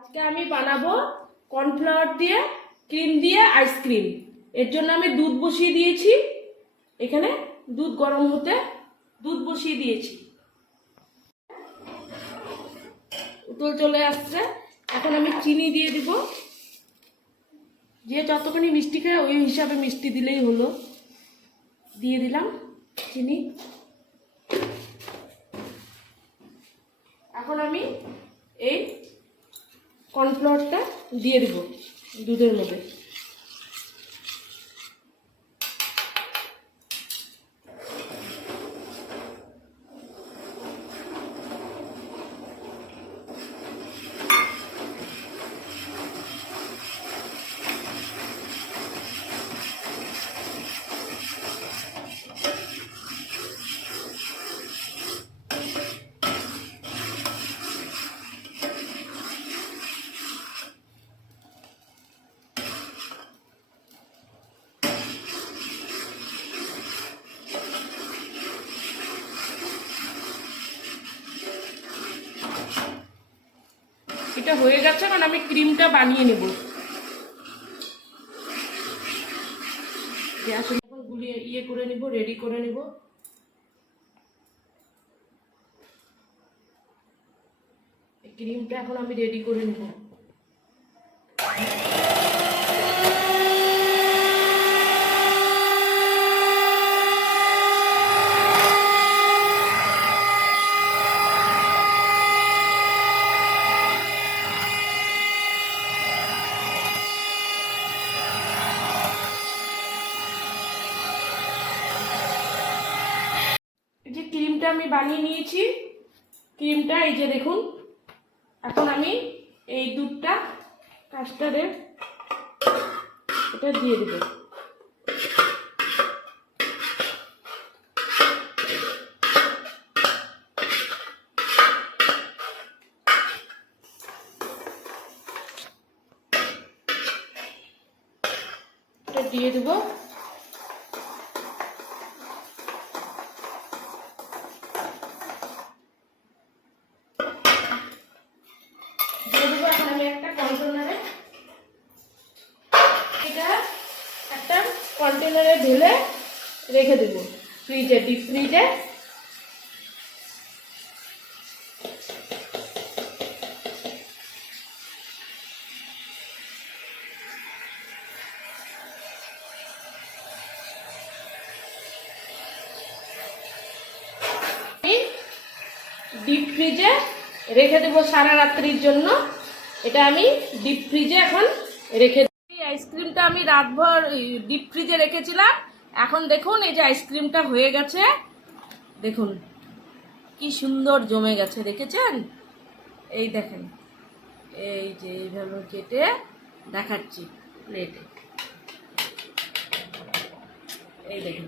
আজকে আমি বানাবো কর্নফ্লাওয়ার দিয়ে ক্রিম দিয়ে আইসক্রিম। এর জন্য আমি দুধ বসিয়ে দিয়েছি, এখানে দুধ গরম হতে দুধ বসিয়ে দিয়েছি, উতল চলে আসছে। এখন আমি চিনি দিয়ে দিব, যে যতখানি মিষ্টি খায় ওই হিসাবে মিষ্টি দিলেই হলো। দিয়ে দিলাম চিনি। এখন আমি এই কর্নফ্লাওয়ারটা দিয়ে দিব দুধের মধ্যে। এটা হয়ে গেছে, কারণ আমি ক্রিমটা বানিয়ে নেব। গ্যাস এখন গুলিয়ে করে নিব, রেডি করে নিব। ক্রিমটা এখন আমি রেডি করে নিব। এই যে ক্রিমটা আমি বানিয়ে নিয়েছি, ক্রিমটা এই যে দেখুন। এখন আমি এই দুধটা কাস্টার্ডের এটা দিয়ে দেব। এটা দিয়ে দেব। এখন আমি একটা কন্টেনারে, এটা একটা কন্টেনারে ঢেলে রেখে দেব ফ্রিজে, ডিপ ফ্রিজে। ডিপ ফ্রিজে রেখে দেবো সারা রাত্রির জন্য। এটা আমি ডিপ ফ্রিজে এখন রেখে দেব। এই আইসক্রিমটা আমি রাতভর ডিপ ফ্রিজে রেখেছিলাম। এখন দেখুন এই যে আইসক্রিমটা হয়ে গেছে, দেখুন কি সুন্দর জমে গেছে, দেখেছেন? এই দেখেন, এই যে এইভাবে কেটে দেখাচ্ছি প্লেটে, এই দেখেন।